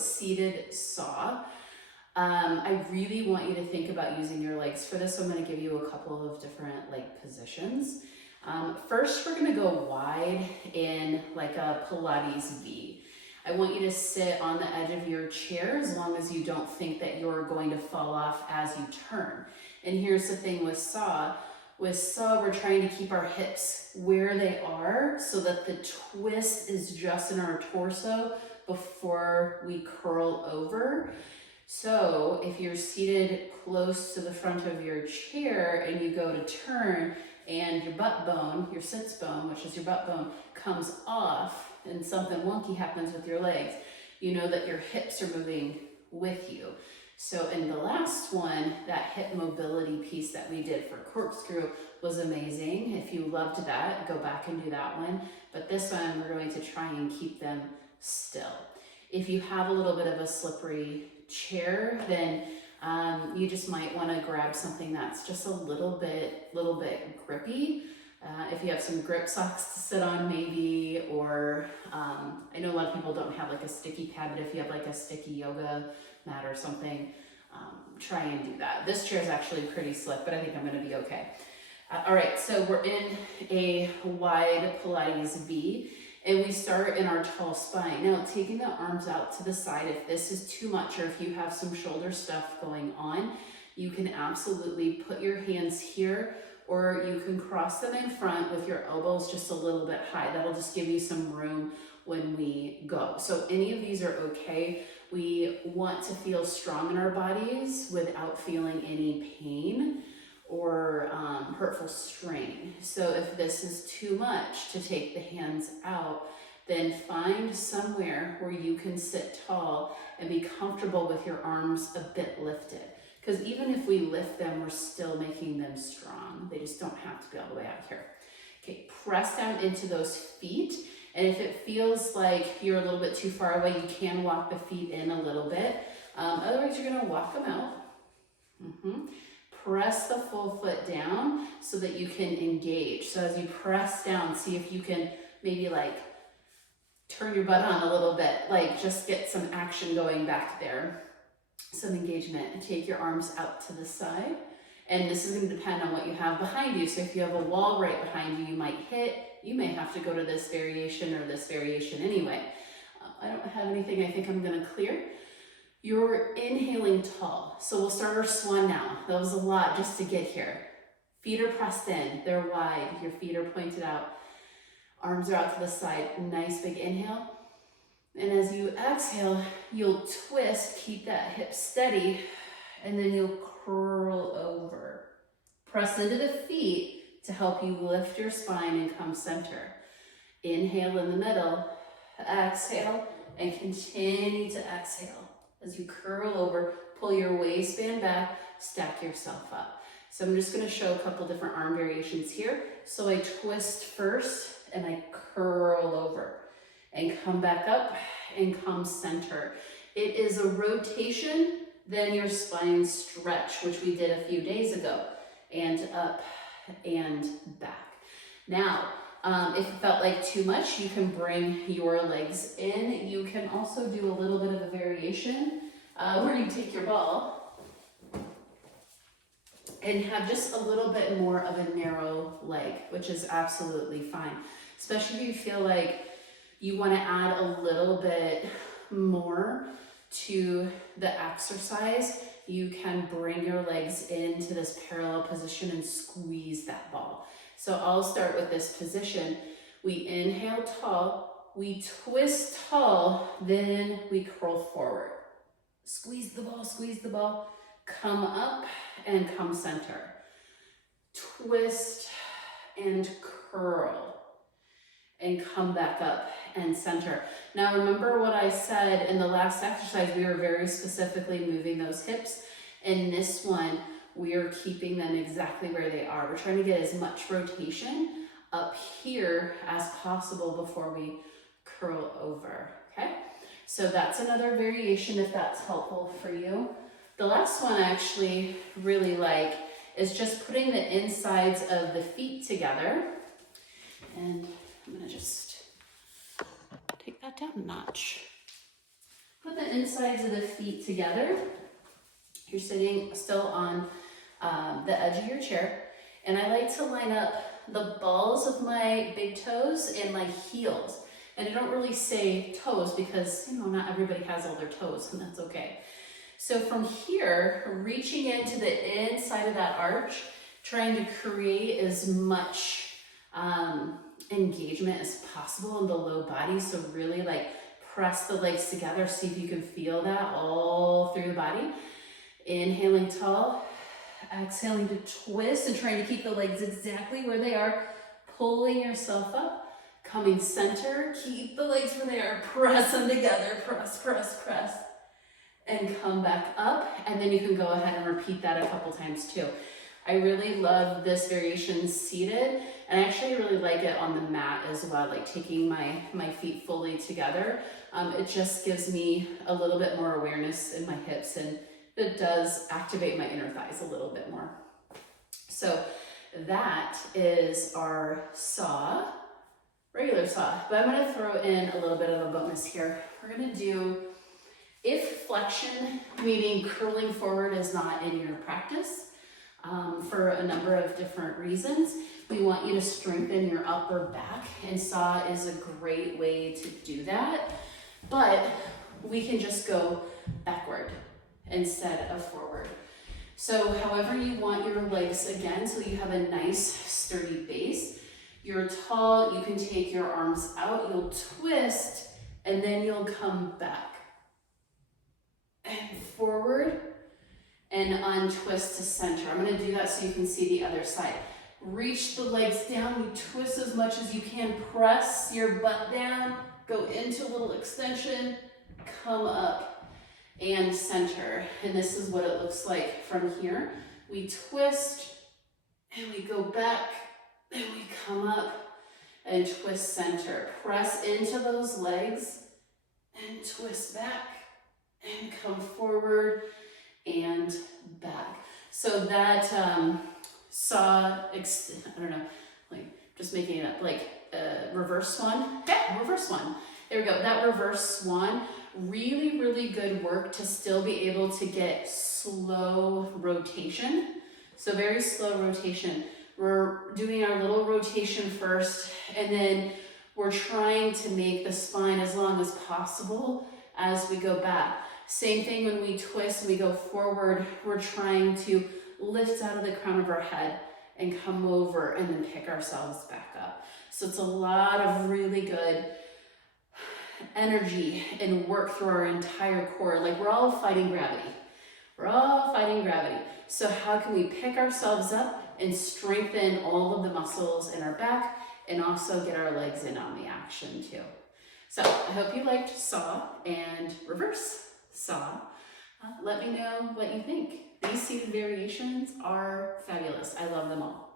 seated saw. I really want you to think about using your legs for this. So I'm going to give you a couple of different leg positions. First, we're going to go wide in like a Pilates V. I want you to sit on the edge of your chair as long as you don't think that you're going to fall off as you turn. And here's the thing with saw. With saw, we're trying to keep our hips where they are so that the twist is just in our torso before we curl over. So if you're seated close to the front of your chair and you go to turn and your butt bone, your sits bone, which is your butt bone, comes off and something wonky happens with your legs, you know that your hips are moving with you. So in the last one, that hip mobility piece that we did for corkscrew was amazing. If you loved that, go back and do that one. But this one, we're going to try and keep them still. If you have a little bit of a slippery chair, then you just might want to grab something that's just a little bit grippy. If you have some grip socks to sit on maybe, or I know a lot of people don't have like a sticky pad, but if you have like a sticky yoga mat or something, try and do that. This chair is actually pretty slick, but I think I'm going to be okay. All right, so we're in a wide Pilates V, and we start in our tall spine. Now, taking the arms out to the side, if this is too much or if you have some shoulder stuff going on, you can absolutely put your hands here, or you can cross them in front with your elbows just a little bit high. That'll just give you some room when we go. So any of these are okay. We want to feel strong in our bodies without feeling any pain or hurtful strain. So if this is too much to take the hands out, then find somewhere where you can sit tall and be comfortable with your arms a bit lifted. Because even if we lift them, we're still making them strong. They just don't have to be all the way out here. Okay, press down into those feet. And if it feels like you're a little bit too far away, you can walk the feet in a little bit. Otherwise, you're gonna walk them out. Press the full foot down so that you can engage. So as you press down, see if you can maybe like turn your butt on a little bit, like just get some action going back there. Some engagement, and take your arms out to the side. And this is going to depend on what you have behind you. So if you have a wall right behind you, you might hit. You may have to go to this variation or this variation anyway. I don't have anything I think I'm going to clear. You're inhaling tall. So we'll start our swan now. That was a lot just to get here. Feet are pressed in. They're wide. Your feet are pointed out. Arms are out to the side. Nice big inhale. And as you exhale, you'll twist, keep that hip steady, and then you'll curl over. Press into the feet to help you lift your spine and come center. Inhale in the middle, exhale, and continue to exhale. As you curl over, pull your waistband back, stack yourself up. So I'm just going to show a couple different arm variations here. So I twist first, and I curl over. And come back up and come center. It is a rotation, then your spine stretch, which we did a few days ago, and up and back. Now, if it felt like too much, you can bring your legs in. You can also do a little bit of a variation where you take your ball and have just a little bit more of a narrow leg, which is absolutely fine, especially if you feel like you want to add a little bit more to the exercise. You can bring your legs into this parallel position and squeeze that ball. So I'll start with this position. We inhale tall, we twist tall, then we curl forward. Squeeze the ball, come up and come center. Twist and curl and come back up and center. Now remember what I said in the last exercise, we were very specifically moving those hips. In this one, we are keeping them exactly where they are. We're trying to get as much rotation up here as possible before we curl over, okay? So that's another variation if that's helpful for you. The last one I actually really like is just putting the insides of the feet together. And I'm gonna just take that down a notch. Put the the insides of the feet together. You're sitting still on the edge of your chair. And I like to line up the balls of my big toes and my heels. And I don't really say toes because, you know, not everybody has all their toes, and that's okay. So from here, reaching into the inside of that arch, trying to create as much engagement as possible in the low body. So really like press the legs together, see if you can feel that all through the body. Inhaling tall, exhaling to twist and trying to keep the legs exactly where they are, pulling yourself up, coming center, keep the legs where they are, press them together, press, press, press, and come back up. And then you can go ahead and repeat that a couple times too. I really love this variation seated, and I actually really like it on the mat as well, like taking my feet fully together. It just gives me a little bit more awareness in my hips, and it does activate my inner thighs a little bit more. So that is our saw, regular saw, but I'm gonna throw in a little bit of a bonus here. We're gonna do, if flexion, meaning curling forward, is not in your practice, for a number of different reasons, we want you to strengthen your upper back, and saw is a great way to do that. But we can just go backward instead of forward. So however you want your legs, again, so you have a nice sturdy base. You're tall, you can take your arms out, you'll twist, and then you'll come back and forward and untwist to center. I'm gonna do that so you can see the other side. Reach the legs down, you twist as much as you can, press your butt down, go into a little extension, come up and center. And this is what it looks like from here. We twist and we go back and we come up and twist center. Press into those legs and twist back and come forward and back. So that saw, I don't know, like just making it up, like reverse swan. Yeah, reverse swan. There we go. That reverse swan, really, really good work to still be able to get slow rotation. So very slow rotation. We're doing our little rotation first, and then we're trying to make the spine as long as possible as we go back. Same thing when we twist and we go forward, we're trying to lift out of the crown of our head and come over and then pick ourselves back up. So it's a lot of really good energy and work through our entire core. Like we're all fighting gravity. We're all fighting gravity. So how can we pick ourselves up and strengthen all of the muscles in our back and also get our legs in on the action too? So I hope you liked saw and reverse saw. Let me know what you think. These seated variations are fabulous. I love them all.